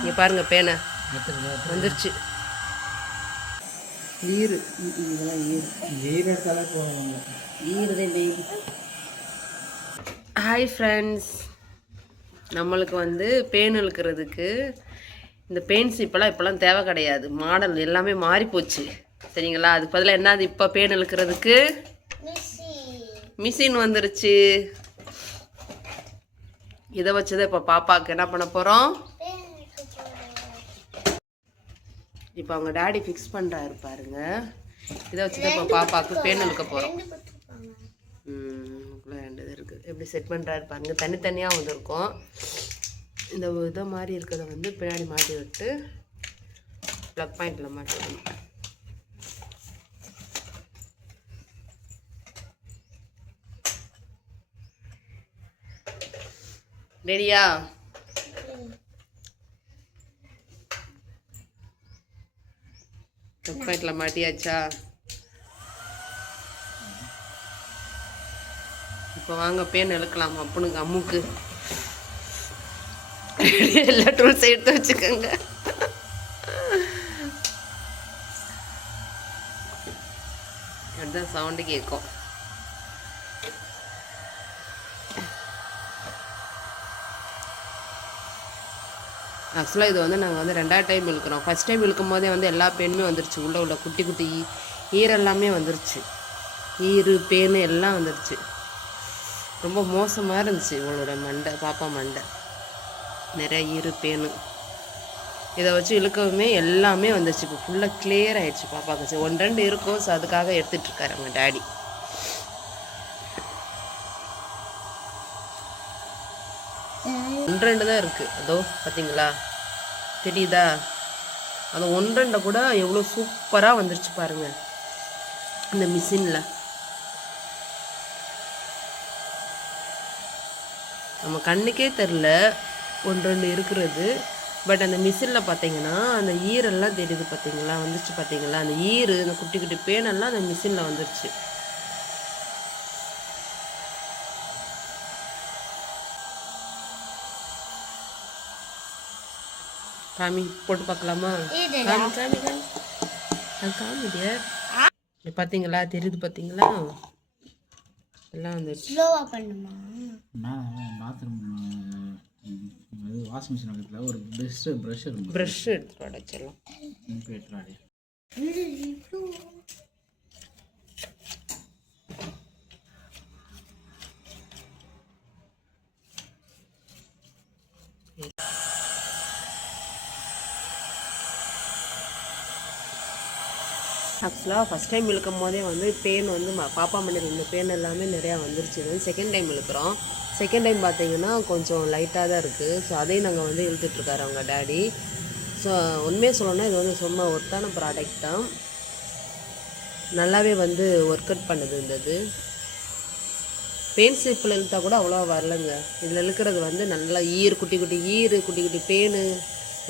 இங்கே பாருங்கள் பேனை வந்துருச்சு. ஈரு இதெல்லாம் ஈரு எடுத்தாலே போகணும். ஈருதே மெயின். ஹாய் ஃப்ரெண்ட்ஸ், நம்மளுக்கு வந்து பேன் இழுக்கிறதுக்கு இந்த பெயின்ஸ் இப்போல்லாம் தேவை கிடையாது. மாடல் எல்லாமே மாறி போச்சு சரிங்களா. அதுக்கு பதிலாக என்னது இப்போ பேன் இழுக்கிறதுக்கு மிஷின் வந்துருச்சு. இதை வச்சுதான் இப்போ பாப்பாவுக்கு என்ன பண்ண போகிறோம். இப்போ அவங்க டாடி ஃபிக்ஸ் பண்ணுறாரு பாருங்க. இதை வச்சுதான் இப்போ பாப்பாவுக்கு பேன் இழுக்க போகிறோம். ரெண்டு இது இருக்குது. எப்படி செட் பண்ணுறாரு பாருங்க. தனித்தனியாக வந்து இருக்கும். இந்த இதை மாதிரி இருக்கிறத வந்து பின்னாடி மாட்டி விட்டு ப்ளக் பாயிண்டில் மாட்டணும். ரெடியா? ப்ளக் பாயிண்டில் மாட்டியாச்சா? இப்போ வாங்க பேன் இழுக்கலாம். அப்பனுக்கு அம்முக்கு எல்லா டூல்ஸ் எடுத்து வச்சுக்கோங்க. அதுதான் சவுண்டு கேட்கும். ஆக்சுவலாக இது வந்து நாங்கள் வந்து 2வது டைம் இழுக்கிறோம். ஃபஸ்ட் டைம் இழுக்கும் போதே வந்து எல்லா பேனுமே வந்துருச்சு. உள்ள குட்டி குட்டி ஈரெல்லாமே வந்துருச்சு. ஈரு பேனு எல்லாம் வந்துருச்சு. ரொம்ப மோசமாக இருந்துச்சு இவளோட மண்டை, பாப்பா மண்டை. நிறைய ஈரு பேனு இதை வச்சு இழுக்கவுமே எல்லாமே வந்துருச்சு. இப்போ ஃபுல்லாக கிளியர் ஆகிடுச்சு பாப்பாவுக்கு. 1-2 இருக்கும். ஸோ அதுக்காக எடுத்துகிட்ருக்காரு அவங்க டாடி. ஒன்று தான் இருக்குது. அதோ பார்த்தீங்களா, தெரியுதா? அது 1-2 கூட எவ்வளோ சூப்பராக வந்துருச்சு பாருங்கள் இந்த மிஷினில். நம்ம கண்ணுக்கே தெரில 1-2 இருக்கிறது. பட் அந்த மிஷினில் பார்த்தீங்கன்னா அந்த ஈரெல்லாம் தெரியுது பார்த்தீங்களா, வந்துருச்சு பார்த்தீங்களா. அந்த ஈரு, அந்த குட்டி குட்டி பேனெல்லாம் அந்த மிஷினில் வந்துருச்சு. காமி போட்டு பார்க்கலாமா? காமிடியா பார்த்தீங்களா, தெரியுது பார்த்தீங்களா, எல்லாம் வந்துருச்சு. வாஷிங் மிஷின் பக்கத்தில் ஒரு ப்ரஷ் எடுத்து அடைச்சிடலாம். ஆக்சுவலாக ஃபஸ்ட் டைம் இழுக்கும் போதே வந்து பேன் வந்து பாப்பா மண்ணில் இந்த பேன் எல்லாமே நிறையா வந்துருச்சு. இது செகண்ட் டைம் இழுக்கிறோம். செகண்ட் டைம் பார்த்தீங்கன்னா கொஞ்சம் லைட்டாக தான் இருக்குது. ஸோ அதையும் நாங்கள் வந்து இழுத்துட்ருக்காரு அவங்க டாடி. ஸோ உண்மையாக சொல்லணும்னா இது வந்து சும்மா ஒர்த்தான ப்ராடக்ட் தான். நல்லாவே வந்து ஒர்க் அவுட் பண்ணுது. இந்த இது பெயின் ஸ்லிப்பில் இழுத்தா கூட அவ்வளோவா வரலைங்க. இதில் இழுக்கிறது வந்து நல்லா குட்டி குட்டி குட்டி குட்டி பேனு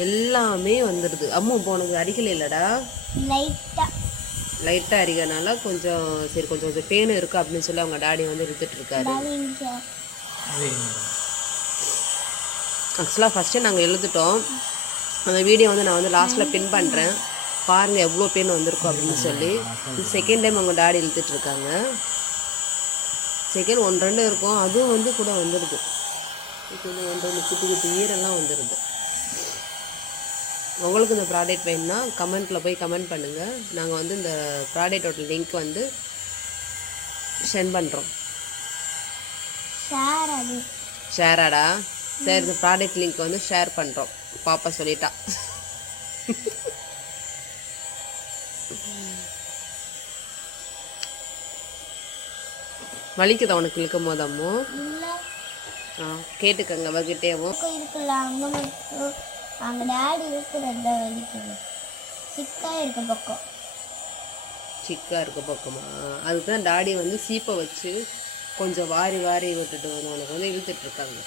எல்லாமே வந்துடுது. அம்மு இப்போ உனக்கு அடிக்கல இல்லைடா? லைட்டாக அடிக்கிறதுனால கொஞ்சம் சரி கொஞ்சம் பேனு இருக்குது அப்படின்னு சொல்லி அவங்க டாடி வந்து இழுத்துட்ருக்காரு. ஆக்சுவலாக ஃபஸ்ட்டு நாங்கள் எழுதிட்டோம். அந்த வீடியோ வந்து நான் வந்து லாஸ்ட்டில் பின் பண்ணுறேன். பாருங்கள் எவ்வளோ பேன் வந்திருக்கும் அப்படின்னு சொல்லி. இது செகண்ட் டைம் அவங்க டாடி இழுத்துட்ருக்காங்க. செகண்ட் 1-2 இருக்கும். அதுவும் வந்து கூட வந்துடுது. இப்போ 1-2 குட்டி குட்டி ஈரெல்லாம் வந்துடுது. உங்களுக்கு இந்த ப்ராடக்ட் வேணும்னா கமெண்ட்டில் போய் கமெண்ட் பண்ணுங்கள். நாங்கள் வந்து இந்த ப்ராடக்டோட லிங்க் வந்து சென்ட் பண்ணுறோம். ஷேராடா? சரி, இந்த ப்ராடக்ட் லிங்க் வந்து ஷேர் பண்ணுறோம். பாப்பா சொல்லிட்டா. வலிக்குதா உனக்கு இழுக்கும் போதம்மோ? கேட்டுக்கங்க அவகிட்டேவும். அவங்க டாடி இருக்கிறத வலிக்குது. சிக்கா இருக்க பக்கமா? அதுக்கு தான் டாடி வந்து சீப்பை வச்சு கொஞ்சம் வாரி விட்டுட்டு வந்து உனக்கு வந்து இழுத்துட்ருக்காங்க.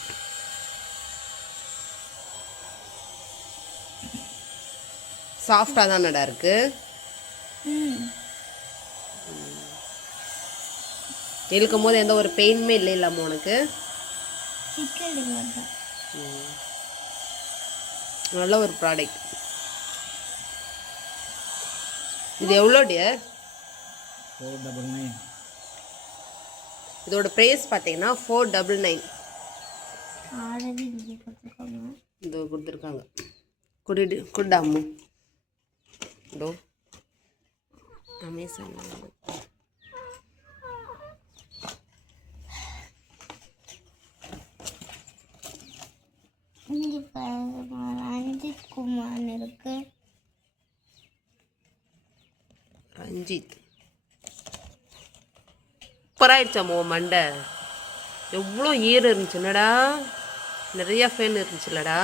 சாஃப்டாக தானடா இருக்கு. இழுக்கும் போது எந்த ஒரு பெயினுமே இல்லை இல்லாமல் உனக்கு? நல்ல ஒரு ப்ராடக்ட். இது எவ்வளோ டியர்? 499. இதோட ப்ரைஸ் பார்த்தீங்கன்னா 499. ஆல்ரெடி இது கொடுத்துருக்காங்க. இதோ கொடுத்துருக்காங்க. குடாமு இதோ அமேசான். இங்கே ரஞ்சித் குமார் இருக்கு. ரஞ்சித் சூப்பராகிடுச்சாமோ மண்டை. எவ்வளோ ஈரம் இருந்துச்சு என்னடா, நிறையா ஃபேன் இருந்துச்சுல்லடா.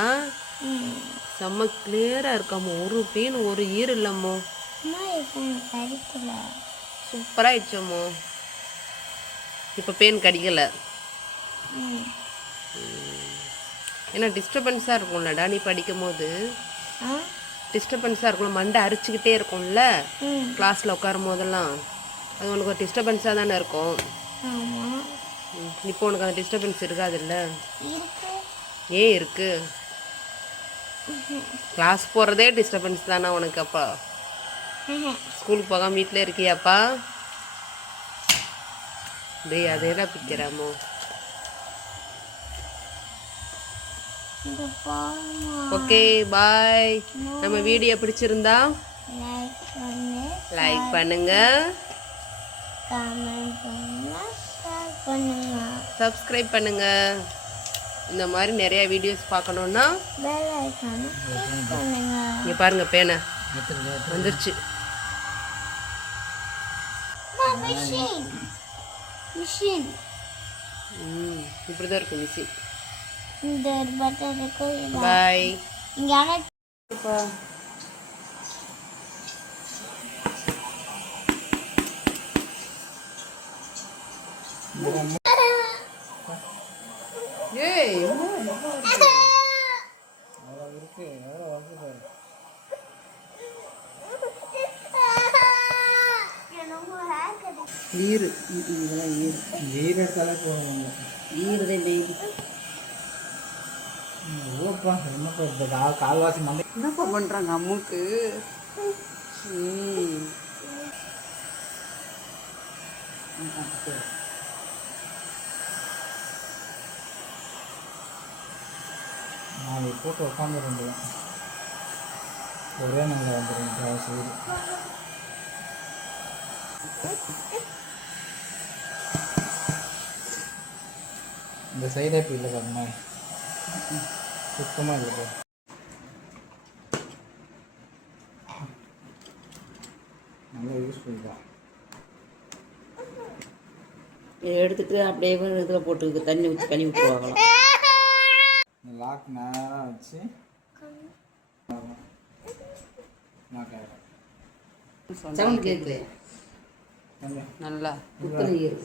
செம்ம கிளியராக இருக்காமோ, ஒரு பெயின் ஒரு ஈரம் இல்லைம்மோ. கடிக்கல. சூப்பராகிடுச்சோமோ. இப்போ பெயின் கடிக்கலை. ஏன்னா டிஸ்டர்பன்ஸாக இருக்கும்லடா நீ படிக்கும் போது. டிஸ்டர்பன்ஸாக இருக்கும்ல, மண்டை அரிச்சுக்கிட்டே இருக்கும்ல கிளாஸில் உட்காரும் போதெல்லாம். அது உனக்கு ஒரு டிஸ்டர்பன்ஸாக தானே இருக்கும். இப்போ உனக்கு அந்த டிஸ்டர்பன்ஸ் இருக்காதுல்ல? ஏன் இருக்கு? கிளாஸ் போகிறதே டிஸ்டர்பன்ஸ் தானே உனக்கு. அப்பா ஸ்கூலுக்கு போகாமல் வீட்டில் இருக்கியாப்பா? டேய் அதேதான் பிக்கிறாமோ. Okay bye. நம்ம வீடியோ பிடிச்சிருந்தா லைக் பண்ணுங்க, சப்ஸ்கிரைப் பண்ணுங்க. இந்த மாதிரி நிறைய வீடியோஸ் பார்க்கணுன்னா இங்கே பாருங்க, பேனை வந்துருச்சு. இப்படிதான் இருக்கும் மிஷின். இந்த பட்டன் இருக்கு. பாய். இங்கே ஆனால் ஏய் ஈரு இதெல்லாம் ஈரத்தாலே போகணும். ஈரதே பேபி. ஓப்பா என்னப்பா இப்போ கால்வாசி மண்டை என்னப்பா பண்ணுறாங்க அம்முக்கு? நாளைக்கு போட்டு உட்காந்துருந்தேன். ஒரே நாளில் வந்துடும் சைடு. இந்த சைடே இப்போ இல்லை பாருங்க, சுத்தமாக இல்லை. நல்லா யூஸ்ஃபுல் தான். எடுத்துட்டு அப்படியே இதில் போட்டு தண்ணி ஊற்றி கழுவி விட்டுருவாங்களாம். லாக் நேராக வச்சு லாக் ஆகிடும். சவுண்ட் கேட்குது கொஞ்சம் நல்லா குத்துன ஈரு.